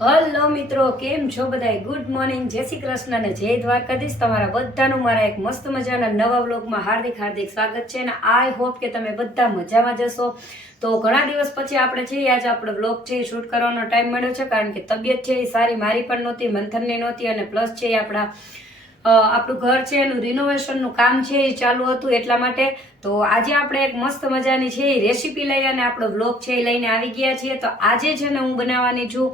Hello મિત્રો, કેમ છો બધાય? ગુડ મોર્નિંગ જય શ્રી કૃષ્ણ અને જય દ્વારકાધીશ. તમારા બધાનું મારા એક મસ્ત મજાના નવા બ્લોગમાં હાર્દિક હાર્દિક સ્વાગત છે અને આઈ હોપ કે તમે બધા મજામાં જશો તો ઘણા દિવસ પછી આપણે છે આજે આપણો બ્લોગ છે એ શૂટ કરવાનો ટાઈમ મળ્યો છે, કારણ કે તબિયત છે એ સારી મારી પણ નહોતી, મંથનની નહોતી અને પ્લસ છે એ આપણા આપણું ઘર છે એનું રિનોવેશનનું કામ છે એ ચાલુ હતું એટલા માટે. તો આજે આપણે એક મસ્ત મજાની છે એ રેસીપી લઈ અને આપણો વ્લોગ છે એ લઈને આવી ગયા છીએ. તો આજે છે ને હું બનાવવાની છું.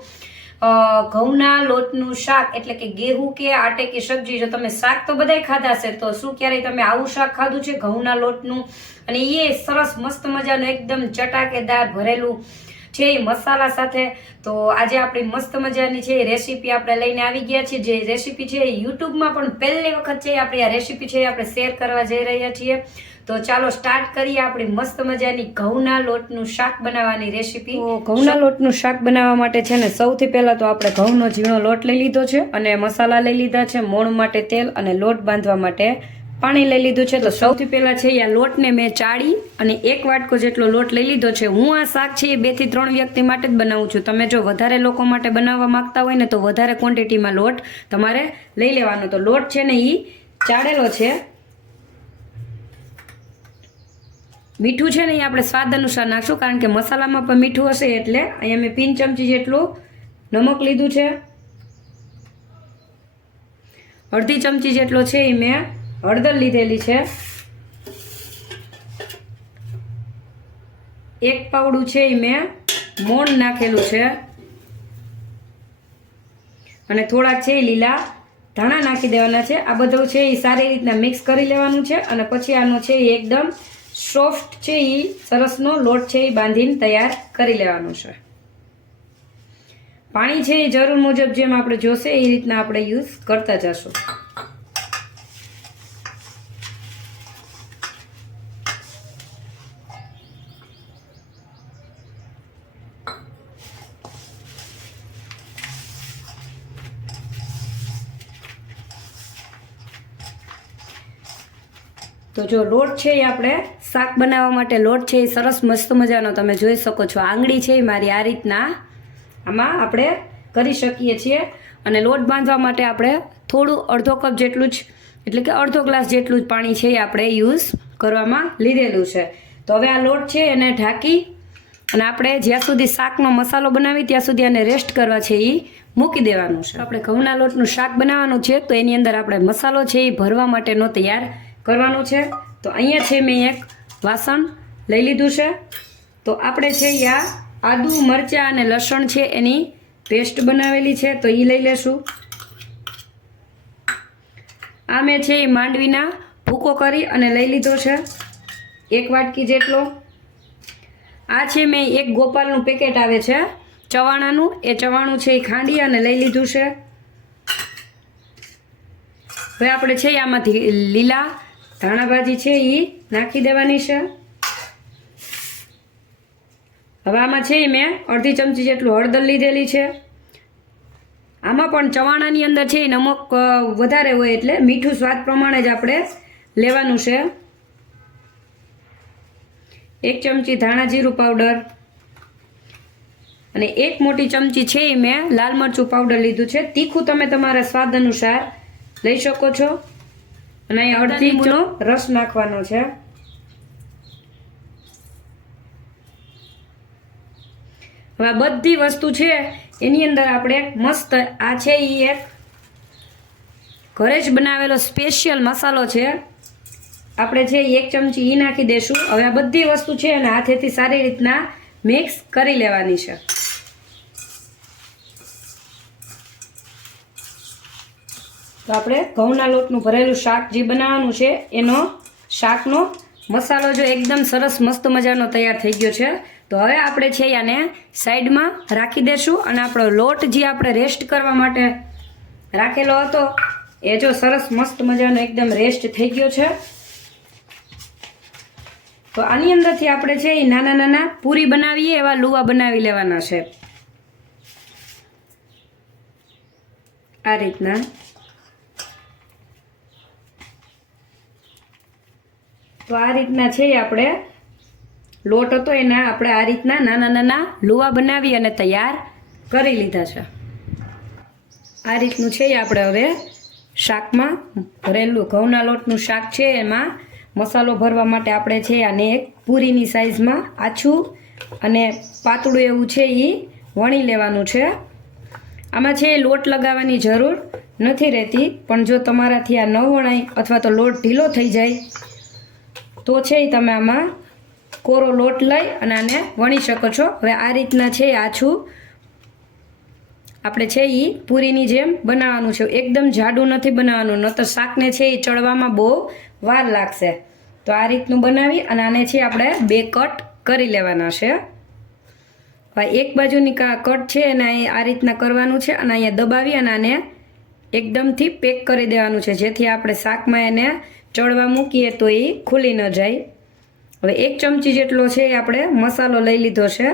ઘઉંના લોટનું શાક એટલે કે ગેહું કે આટે કે સબ્જી, જો તમે શાક તો બધાય ખાધા છે તો શું ક્યારેય તમે આવું શાક ખાધું છે? ઘઉંના લોટનું. અને એ સરસ મસ્ત મજાનું એકદમ ચટાકેદાર ભરેલું છે એ મસાલા સાથે. તો આજે આપણી મસ્ત મજાની છે એ રેસીપી આપણે લઈને આવી ગયા છીએ. જે રેસીપી છે એ યુટ્યુબમાં પણ પહેલી વખત છે આપણી આ રેસીપી છે એ આપણે શેર કરવા જઈ રહ્યા છીએ. તો ચાલો સ્ટાર્ટ કરીએ આપણી મસ્ત મજાની ઘઉંના લોટનું શાક બનાવવાની રેસીપી ઘઉંના લોટનું શાક બનાવવા માટે છે ને સૌથી પહેલાં તો આપણે ઘઉંનો ઝીણો લોટ લઈ લીધો છે અને મસાલા લઈ લીધા છે, મોણ માટે તેલ અને લોટ બાંધવા માટે પાણી લઈ લીધું છે. તો સૌથી પહેલાં છે આ લોટને મેં ચાળી અને એક વાટકો જેટલો લોટ લઈ લીધો છે. હું આ શાક છે એ બેથી ત્રણ વ્યક્તિ માટે જ બનાવું છું. તમે જો વધારે લોકો માટે બનાવવા માંગતા હોય ને તો વધારે ક્વોન્ટિટીમાં લોટ તમારે લઈ લેવાનો. તો લોટ છે ને એ ચાળેલો છે. મીઠું છે ને એ આપણે સ્વાદ અનુસાર નાખશું, કારણ કે મસાલામાં પણ મીઠું હશે એટલે અહીંયા મેં પિન ચમચી જેટલું નમક લીધું છે. અડધી ચમચી જેટલો છે એ મેં હળદર લીધેલી છે. એક પાવડું છે એ મેં મોણ નાખેલું છે. અને થોડા છે લીલા ધાણા નાખી દેવાના છે. આ બધું છે એ સારી રીતના મિક્સ કરી લેવાનું છે અને પછી આનો છે એ એકદમ સોફ્ટ છે એ સરસનો લોટ છે એ બાંધીને તૈયાર કરી લેવાનું છે. પાણી છે એ જરૂર મુજબ જેમ આપણે જોશે એ રીતના આપણે યુઝ કરતા જશું. તો જો લોટ છે એ આપણે શાક બનાવવા માટે લોટ છે એ સરસ મસ્ત મજાનો તમે જોઈ શકો છો. આંગળી છે એ મારી આ રીતના આમાં આપણે કરી શકીએ છીએ. અને લોટ બાંધવા માટે આપણે થોડું અડધો કપ જેટલું જ, એટલે કે અડધો ગ્લાસ જેટલું જ પાણી છે એ આપણે યુઝ કરવામાં લીધેલું છે. તો હવે આ લોટ છે એને ઢાંકી અને આપણે જ્યાં સુધી શાકનો મસાલો બનાવી ત્યાં સુધી આને રેસ્ટ કરવા છે એ મૂકી દેવાનું છે. આપણે ઘઉંના લોટનું શાક બનાવવાનું છે તો એની અંદર આપણે મસાલો છે એ ભરવા માટેનો તૈયાર કરવાનો છે. તો અહીંયા છે મેં એક વાસણ લઈ લીધું છે. તો આપણે છે યા આદુ, મરચાં અને લસણ છે એની પેસ્ટ બનાવેલી છે, તો એ લઈ લેશું. આ મેં છે એ માંડવીના ભૂકો કરી અને લઈ લીધો છે, એક વાટકી જેટલો. આ છે મેં એક ગોપાલનું પેકેટ આવે છે, ચવાણાનું. એ ચવાણું છે એ ખાંડી અને લઈ લીધું છે. હવે આપણે છે આમાંથી લીલા ધાણાભાજી છે એ નાખી દેવાની છે. હવે આમાં છે મેં અડધી ચમચી જેટલું હળદર લીધેલી છે. આમાં પણ ચવાણાની અંદર છે એ નમક વધારે હોય એટલે મીઠું સ્વાદ પ્રમાણે જ આપણે લેવાનું છે. એક ચમચી ધાણા જીરું પાવડર અને એક મોટી ચમચી છે એ મેં લાલ મરચું પાવડર લીધું છે. તીખું તમે તમારા સ્વાદ અનુસાર લઈ શકો છો. અને અહીં અડધી લીંબુનો રસ નાખવાનો છે. હવે આ બધી વસ્તુ છે એની અંદર આપણે મસ્ત આ છે એ એક ઘરે જ બનાવેલો સ્પેશિયલ મસાલો છે. આપણે છે એક ચમચી એ નાખી દેશું. હવે આ બધી વસ્તુ છે અને હાથેથી સારી રીતના મિક્સ કરી લેવાની છે. તો આપણે ઘઉંના લોટનું ભરેલું શાક જે બનાવવાનું છે, એનો શાકનો મસાલો જો એકદમ સરસ મસ્ત મજાનો તૈયાર થઈ ગયો છે. તો હવે આપણે છે આને સાઈડમાં રાખી દેશું અને આપણો લોટ જે આપણે રેસ્ટ કરવા માટે રાખેલો હતો, એ જો સરસ મસ્ત મજાનો એકદમ રેસ્ટ થઈ ગયો છે. તો આની અંદરથી આપણે છે એ નાના નાના પૂરી બનાવીએ, એવા લુવા બનાવી લેવાના છે. આ રીતના. તો આ રીતના છે આપણે લોટ હતો, એના આપણે આ રીતના નાના નાના લુવા બનાવી અને તૈયાર કરી લીધા છે. આ રીતનું છે આપણે હવે શાકમાં ભરેલું ઘઉંના લોટનું શાક છે, એમાં મસાલો ભરવા માટે આપણે છે આને એક પૂરીની સાઇઝમાં આછું અને પાતળું એવું છે એ વણી લેવાનું છે. આમાં છે લોટ લગાવવાની જરૂર નથી રહેતી, પણ જો તમારાથી આ ન વણાય અથવા તો લોટ ઢીલો થઈ જાય તો છે એ તમે આમાં કોરો લોટ લઈ અને આને વણી શકો છો. હવે આ રીતના છે આછું. આપણે છે એ પૂરીની જેમ બનાવવાનું છે. એકદમ જાડું નથી બનાવવાનું ન તો શાકને છે એ ચડવામાં બહુ વાર લાગશે. તો આ રીતનું બનાવી અને આને છે આપણે બે કટ કરી લેવાના છે. હવે એક બાજુની કટ છે અહીં આ રીતના કરવાનું છે અને અહીંયા દબાવી અને આને એકદમથી પેક કરી દેવાનું છે. જેથી આપણે શાકમાં એને ચડવા મૂકીએ તો એ ખુલી ન જાય. હવે એક ચમચી જેટલો છે એ આપણે મસાલો લઈ લીધો છે.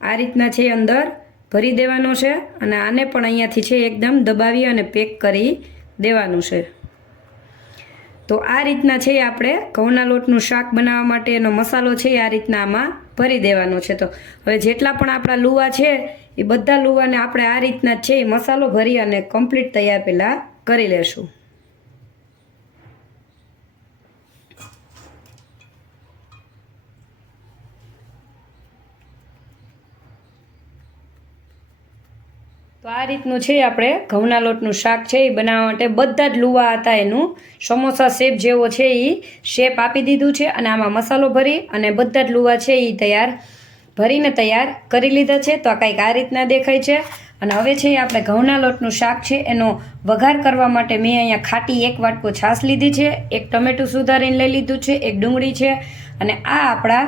આ રીતના છે અંદર ભરી દેવાનો છે અને આને પણ અહીંયાથી છે એકદમ દબાવી અને પેક કરી દેવાનું છે. તો આ રીતના છે આપણે ઘઉંના લોટનું શાક બનાવવા માટે એનો મસાલો છે આ રીતના આમાં ભરી દેવાનો છે. તો હવે જેટલા પણ આપણા લુવા છે એ બધા લુવાને આપણે આ રીતના છે એ મસાલો ભરી અને કમ્પ્લીટ તૈયાર પહેલાં કરી લેશું. તો આ રીતનું છે આપણે ઘઉંના લોટનું શાક છે, એ બનાવવા માટે બધા જ લુવા હતા એનું. સમોસા શેપ જેવો છે એ શેપ આપી દીધું છે અને આમાં મસાલો ભરી અને બધા જ લુવા છે એ તૈયાર ભરીને તૈયાર કરી લીધા છે. તો આ કંઈક આ રીતના દેખાય છે. અને હવે છે એ આપણે ઘઉંના લોટનું શાક છે, એનો વઘાર કરવા માટે મેં અહીંયા ખાટી એક વાટકો છાશ લીધી છે, એક ટમેટું સુધારીને લઈ લીધું છે, એક ડુંગળી છે અને આ આપણા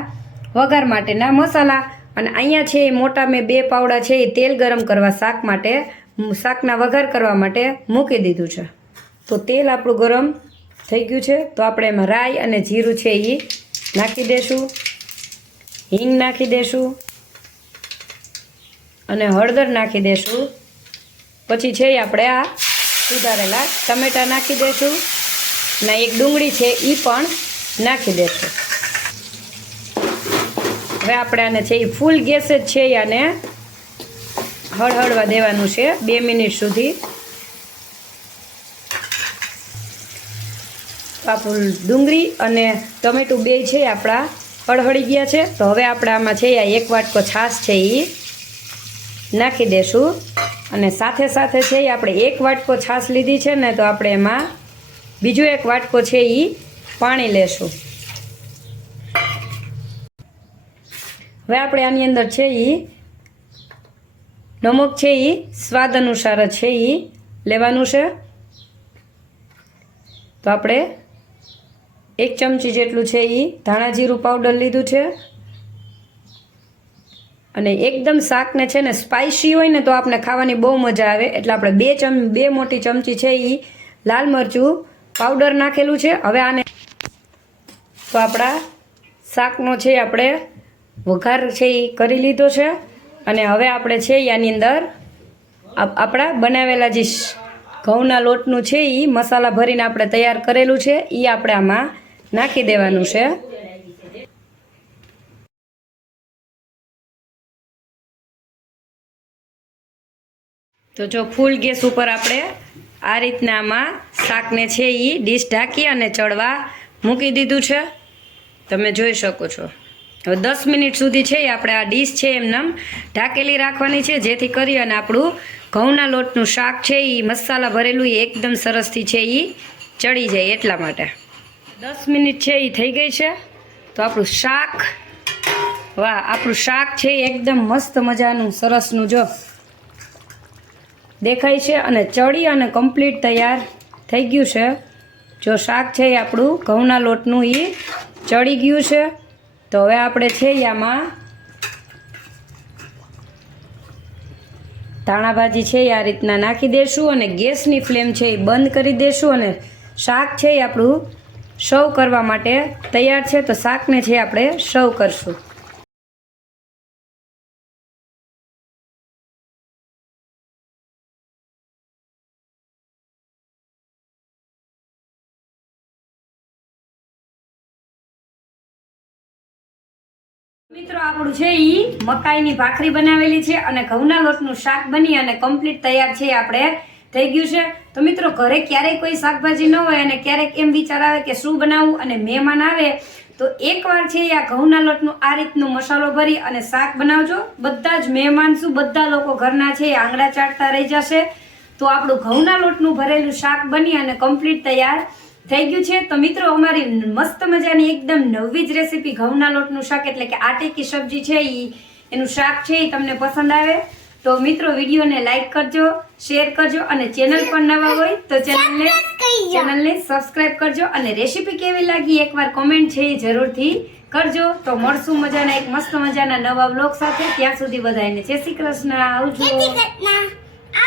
વઘાર માટેના મસાલા. અને અહીંયા છે એ મોટા મેં બે પાવડા છે એ તેલ ગરમ કરવા શાક માટે શાકના વઘાર કરવા માટે મૂકી દીધું છે. તો તેલ આપણું ગરમ થઈ ગયું છે. તો આપણે એમાં રાઈ અને જીરું છે એ નાખી દેશું. હિંગ નાખી દેશું. અને હળદર નાખી દેશું. પછી છે આપણે આ સુધારેલા ટમેટાં નાખી દેશું. અને એક ડુંગળી છે એ પણ નાખી દેશું. હવે આપણે આને છે એ ફૂલ ગેસ જ છે આને હળહળવા દેવાનું છે બે મિનિટ સુધી. પાપુલ ડુંગળી અને ટમેટું બે છે આપણા હળહળી ગયા છે. તો હવે આપણે આમાં છે આ એક વાટકો છાશ છે એ નાખી દેશું. અને સાથે સાથે છે એ આપણે એક વાટકો છાશ લીધી છે ને તો આપણે એમાં બીજો એક વાટકો છે એ પાણી લેશું. હવે આપણે આની અંદર છે એ નમક છે એ સ્વાદ અનુસાર છે એ લેવાનું છે. તો આપણે એક ચમચી જેટલું છે એ ધાણા જીરું પાવડર લીધું છે. અને એકદમ શાકને છે ને સ્પાઇસી હોય ને તો આપણે ખાવાની બહુ મજા આવે. એટલે આપણે બે ચમ, બે મોટી ચમચી છે એ લાલ મરચું પાવડર નાખેલું છે. હવે આને તો આપણા શાકનો છે આપણે વઘાર છે એ કરી લીધો છે. અને હવે આપણે છે આની અંદર આપણા બનાવેલા જે ઘઉંના લોટનું છે એ મસાલા ભરીને આપણે તૈયાર કરેલું છે. એ આપણે આમાં નાખી દેવાનું છે. તો જો ફૂલ ગેસ ઉપર આપણે આ રીતના આમાં શાકને છે એ ડીશ ઢાંકી અને ચડવા મૂકી દીધું છે. તમે જોઈ શકો છો. હવે દસ મિનિટ સુધી છે આપણે આ ડીશ છે એમનામ ઢાંકેલી રાખવાની છે, જેથી કરી અને આપણું ઘઉંના લોટનું શાક છે એ મસાલા ભરેલું એ એકદમ સરસથી છે એ ચડી જાય એટલા માટે. દસ મિનિટ છે એ થઈ ગઈ છે. તો આપણું શાક, વાહ, આપણું શાક છે એકદમ મસ્ત મજાનું, સરસનું જો. દેખાય છે અને ચડી અને કમ્પ્લીટ તૈયાર થઈ ગયું છે. જો શાક છે એ આપણું ઘઉંના લોટનું એ ચડી ગયું છે. તો હવે આપણે છે આમાં ધાણા ભાજી છે એ આ રીતના નાખી દેશું અને ગેસની ફ્લેમ છે એ બંધ કરી દેશું અને શાક છે એ આપણું સર્વ કરવા માટે તૈયાર છે. તો શાકને છે આપણે સર્વ કરશું. મિત્રો, આપણું છે એ મકાઈની ભાખરી બનાવેલી છે અને ઘઉંના લોટનું શાક બની અને કમ્પ્લીટ તૈયાર છે આપણે થઈ ગયું છે. તો મિત્રો, ઘરે ક્યારેય કોઈ શાકભાજી ન હોય અને ક્યારેક એમ વિચાર આવે કે શું બનાવવું અને મહેમાન આવે, તો એકવાર છે આ ઘઉંના લોટનું આ રીતનું મસાલો ભરી અને શાક બનાવજો. બધા જ મહેમાન શું? બધા લોકો ઘરના છે, એ આંગળા ચાટતા રહી જશે. તો આપણું ઘઉંના લોટનું ભરેલું શાક બની અને કમ્પ્લીટ તૈયાર. થઈ ગયું છે. તો મિત્રો અમારી મસ્ત મજાની એકદમ નવી જ રેસીપી ઘઉંના લોટનું શાક એટલે કે આટેકી સબ્જી છે એ એનું શાક છે એ તમને પસંદ આવે. તો મિત્રો વિડીયોને લાઈક કરજો શેર કરજો અને ચેનલ પણ નવા હોય તો ચેનલને ચેનલને સબસ્ક્રાઇબ કરજો અને રેસીપી કેવી લાગી એકવાર કોમેન્ટ છે એ જરૂરથી કરજો. તો મળશું મજાના એક મસ્ત મજાના નવા બ્લોગ સાથે. ત્યાં સુધી બધાને જય શ્રી કૃષ્ણ. આવજો.